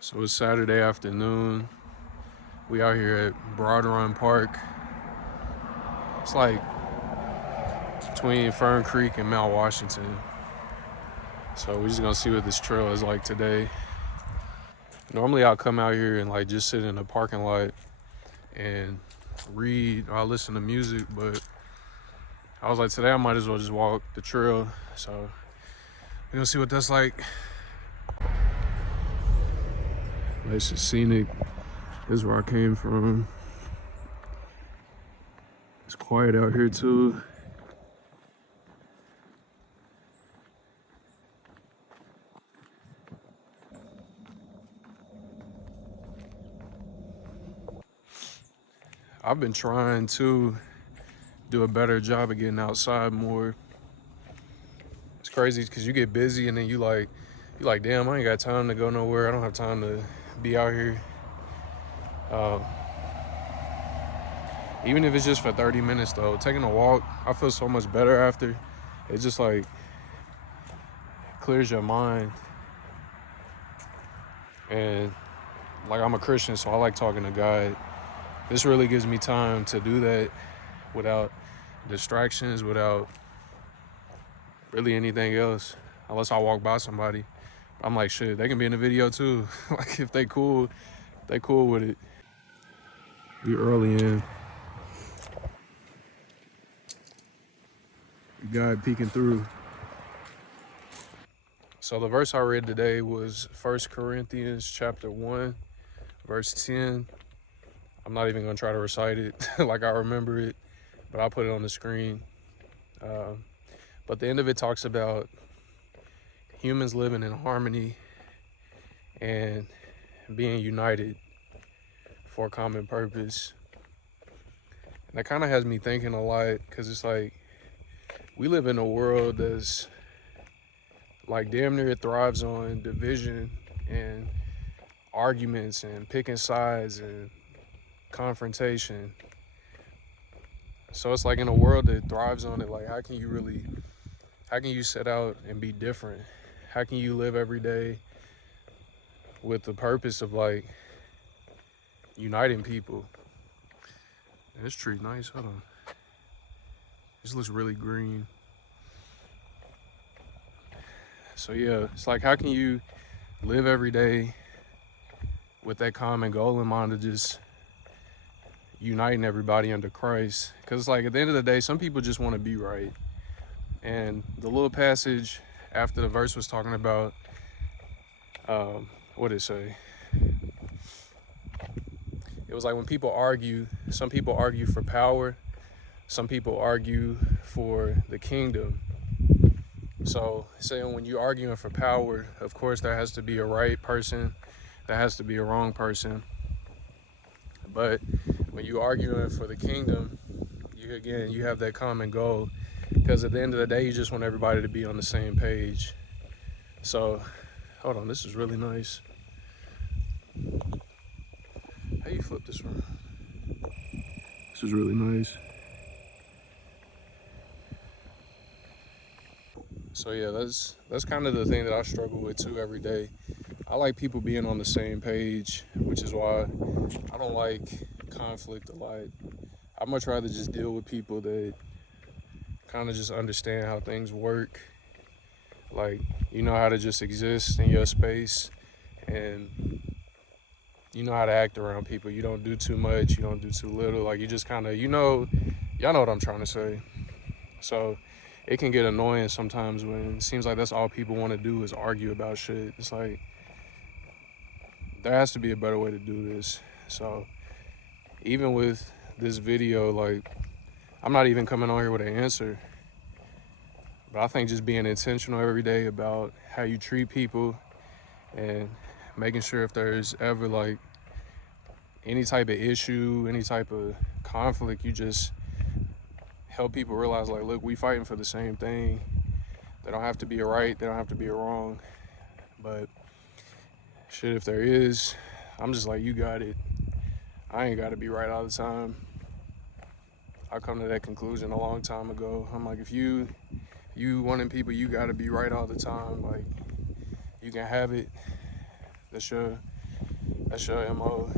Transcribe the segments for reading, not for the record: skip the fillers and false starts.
So it's Saturday afternoon. We out here at Broad Run Park. It's like between Fern Creek and Mount Washington. So we're just gonna see what this trail is like today. Normally I'll come out here and like just sit in the parking lot and read or I'll listen to music, but I was like today I might as well just walk the trail. So we're gonna see what that's like. It's just scenic. This is where I came from. It's quiet out here too. I've been trying to do a better job of getting outside more. It's crazy because you get busy and then you like, damn, I ain't got time to go nowhere. I don't have time to be out here. Uh, Even if it's just for 30 minutes though, taking a walk, I feel so much better after. It just like clears your mind. And like I'm a Christian, so I like talking to God. This really gives me time to do that without distractions, without really anything else. Unless I walk by somebody. I'm like, shit, they can be in the video too. Like if they cool with it. We early in. God peeking through. So the verse I read today was 1 Corinthians chapter 1, verse 10. I'm not even gonna try to recite it like I remember it, but I'll put it on the screen. But the end of it talks about humans living in harmony and being united for a common purpose. And that kind of has me thinking a lot because it's like we live in a world that's like damn near it thrives on division and arguments and picking sides and confrontation. So it's like in a world that thrives on it, like how can you set out and be different? How can you live every day with the purpose of like uniting people? And this tree nice, hold on. This looks really green. So yeah, it's like how can you live every day with that common goal in mind of just uniting everybody under Christ? Because it's like at the end of the day, some people just want to be right. And the little passage after the verse was talking about, what did it say? It was like when people argue, some people argue for power, some people argue for the kingdom. So saying when you're arguing for power, of course there has to be a right person, there has to be a wrong person. But when you're arguing for the kingdom, you have that common goal. Because at the end of the day, you just want everybody to be on the same page. So, hold on, this is really nice. How you flip this one? This is really nice. So yeah, that's kind of the thing that I struggle with too every day. I like people being on the same page, which is why I don't like conflict a lot. I'd much rather just deal with people that kind of just understand how things work. Like, you know how to just exist in your space and you know how to act around people. You don't do too much, you don't do too little. Like, you just kind of, y'all know what I'm trying to say. So it can get annoying sometimes when it seems like that's all people want to do is argue about shit. It's like, there has to be a better way to do this. So even with this video, like, I'm not even coming on here with an answer. But I think just being intentional every day about how you treat people and making sure if there's ever like any type of issue, any type of conflict, you just help people realize like, look, we fighting for the same thing. They don't have to be a right, they don't have to be a wrong. But shit, if there is, I'm just like, you got it. I ain't got to be right all the time. I come to that conclusion a long time ago. I'm like, if you wanting people, you got to be right all the time. Like, you can have it. That's That's your MO.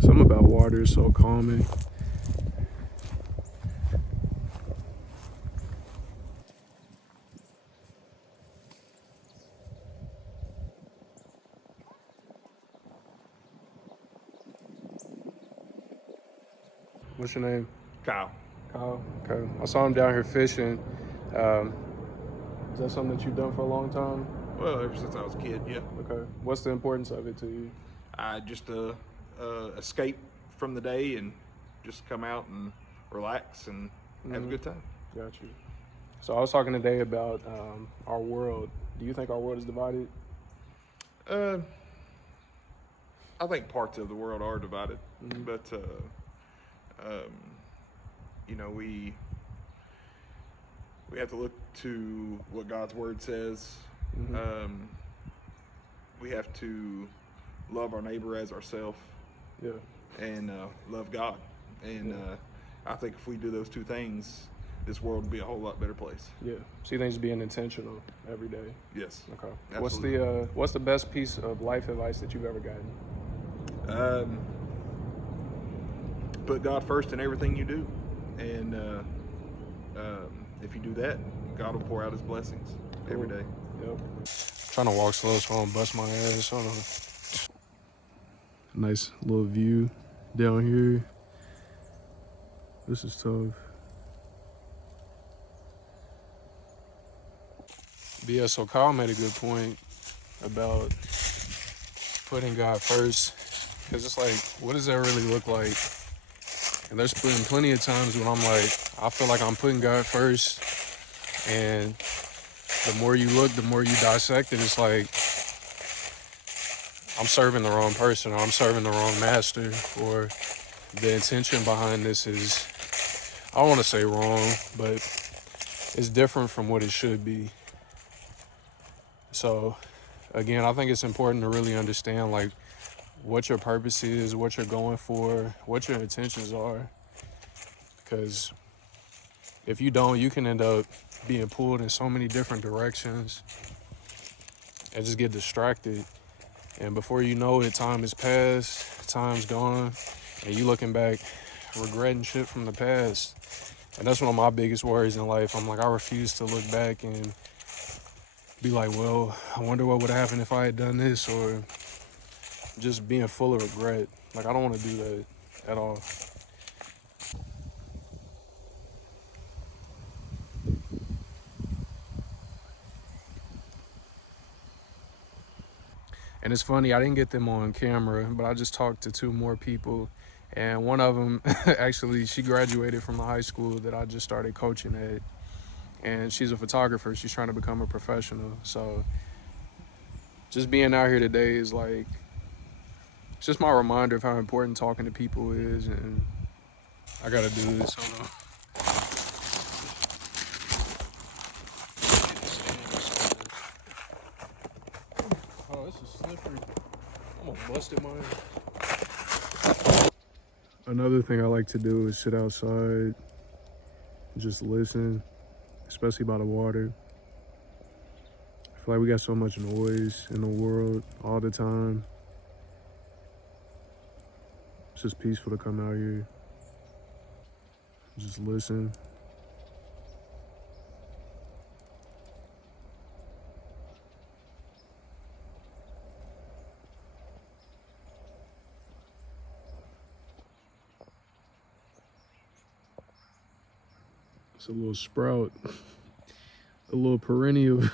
Something about water is so calming. What's your name? Kyle. Kyle. Okay. I saw him down here fishing. Um, is that something that you've done for a long time? Well, ever since I was a kid, yeah. Okay. What's the importance of it to you? I just escape from the day and just come out and relax and have a good time. Got you. So I was talking today about our world. Do you think our world is divided? Uh, I think parts of the world are divided, but you know, we have to look to what God's word says. We have to love our neighbor as ourselves. Yeah. And love God. And I think if we do those two things, this world would be a whole lot better place. Yeah. See things being intentional every day. Yes. Okay. Absolutely. What's the best piece of life advice that you've ever gotten? Put God first in everything you do, and if you do that, God will pour out His blessings every day. Yep. Trying to walk slow so I don't bust my ass. Hold on. Nice little view down here. This is tough. But yeah, so Kyle made a good point about putting God first. Because it's like, what does that really look like? And there's been plenty of times when I'm like, I feel like I'm putting God first. And the more you look, the more you dissect it, it's like, I'm serving the wrong person, or I'm serving the wrong master, or the intention behind this is, I don't want to say wrong, but it's different from what it should be. So again, I think it's important to really understand like what your purpose is, what you're going for, what your intentions are. Because if you don't, you can end up being pulled in so many different directions and just get distracted. And before you know it, time has passed, time's gone, and you looking back, regretting shit from the past. And that's one of my biggest worries in life. I'm like, I refuse to look back and be like, well, I wonder what would happen if I had done this, or just being full of regret. Like, I don't want to do that at all. And it's funny, I didn't get them on camera, but I just talked to two more people. And one of them, actually, she graduated from the high school that I just started coaching at. And she's a photographer. She's trying to become a professional. So just being out here today is like, it's just my reminder of how important talking to people is. And I got to do this. Hold on. Oh, this is slippery. I'm gonna bust it, man. Another thing I like to do is sit outside, just listen, especially by the water. I feel like we got so much noise in the world all the time. It's just peaceful to come out here, just listen. It's a little sprout, a little perennial.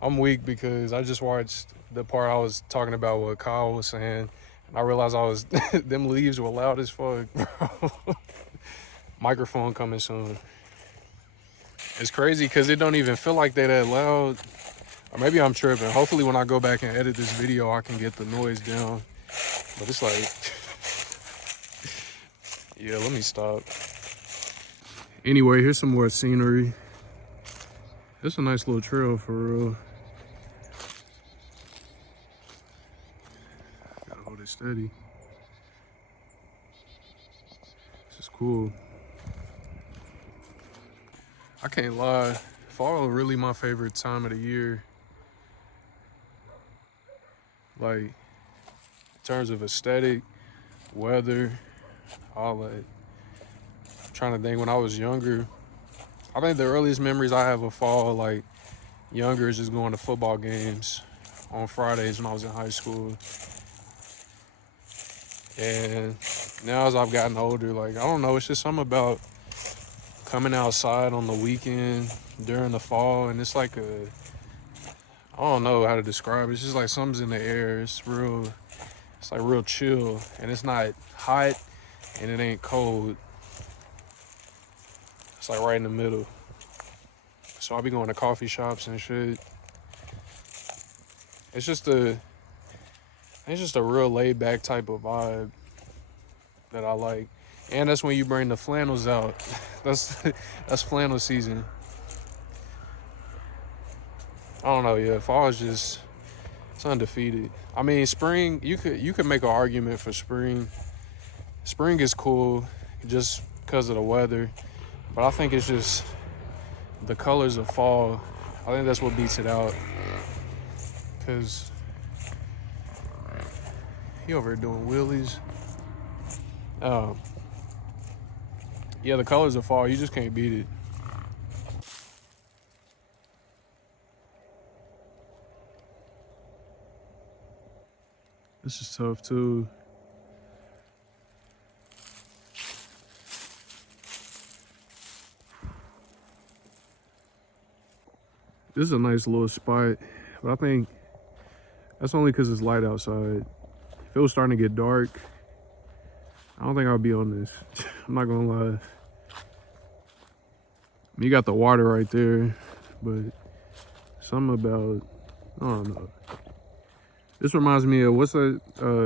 I'm weak because I just watched the part I was talking about what Kyle was saying, and I realized them leaves were loud as fuck, bro. Microphone coming soon. It's crazy because it don't even feel like they that loud. Or maybe I'm tripping. Hopefully when I go back and edit this video, I can get the noise down. But it's like, yeah, let me stop. Anyway, here's some more scenery. It's a nice little trail for real. Gotta hold it steady. This is cool. I can't lie. fall really my favorite time of the year. Like, in terms of aesthetic, weather, all that. I'm trying to think when I was younger. I think the earliest memories I have of fall, like younger, is just going to football games on Fridays when I was in high school. And now as I've gotten older, like, I don't know, it's just something about coming outside on the weekend during the fall, and it's like I don't know how to describe it. It's just like something's in the air. It's like real chill, and it's not hot and it ain't cold. It's like right in the middle. So I'll be going to coffee shops and shit. It's just a real laid back type of vibe that I like. And that's when you bring the flannels out. That's flannel season. I don't know, yeah. Fall is just, it's undefeated. I mean, spring, you could make an argument for spring. Spring is cool just because of the weather. But I think it's just the colors of fall. I think that's what beats it out. Cause he over here doing wheelies. Yeah, the colors of fall, you just can't beat it. This is tough too. This is a nice little spot, but I think that's only because it's light outside. If it was starting to get dark, I don't think I'll be on this. I'm not gonna lie. You got the water right there, but something about, I don't know. This reminds me of, what's that,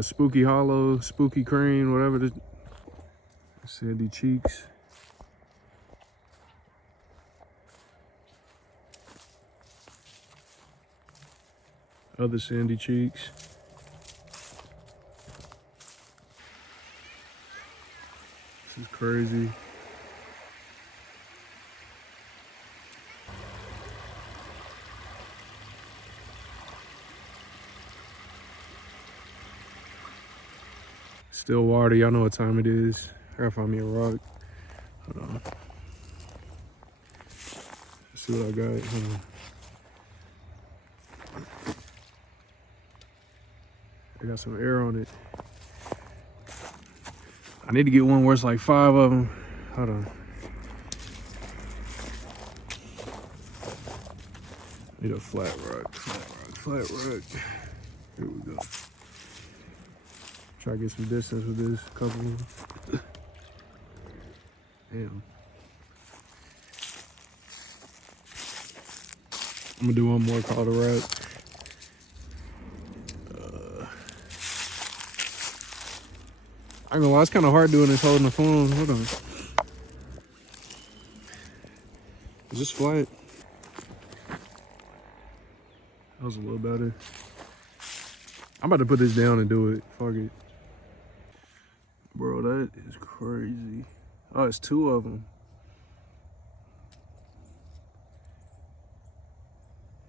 Spooky Hollow, Spooky Crane, whatever this, Sandy Cheeks. Other Sandy Cheeks. This is crazy. Still water, y'all know what time it is. I gotta find me a rock. Hold on. Let's see what I got. Hold on. I got some air on it. I need to get one where it's like 5 of them. Hold on. Need a flat rock. Here we go. Try to get some distance with this couple of them. Damn. I'm gonna do one more call to wrap. I ain't gonna lie, it's kind of hard doing this holding the phone. Hold on. Is this flat? That was a little better. I'm about to put this down and do it. Fuck it. Bro, that is crazy. Oh, it's 2 of them.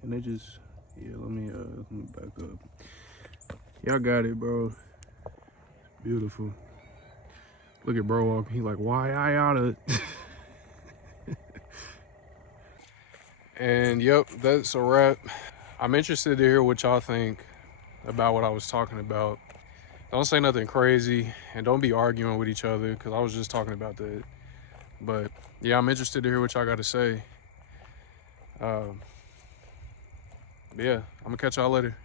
And they just, yeah, let me back up. Y'all got it, bro. Beautiful. Look at bro walking. He like, why I oughta? And yep, that's a wrap. I'm interested to hear what y'all think about what I was talking about. Don't say nothing crazy and don't be arguing with each other, because I was just talking about that. But yeah, I'm interested to hear what y'all got to say. Yeah, I'm gonna catch y'all later.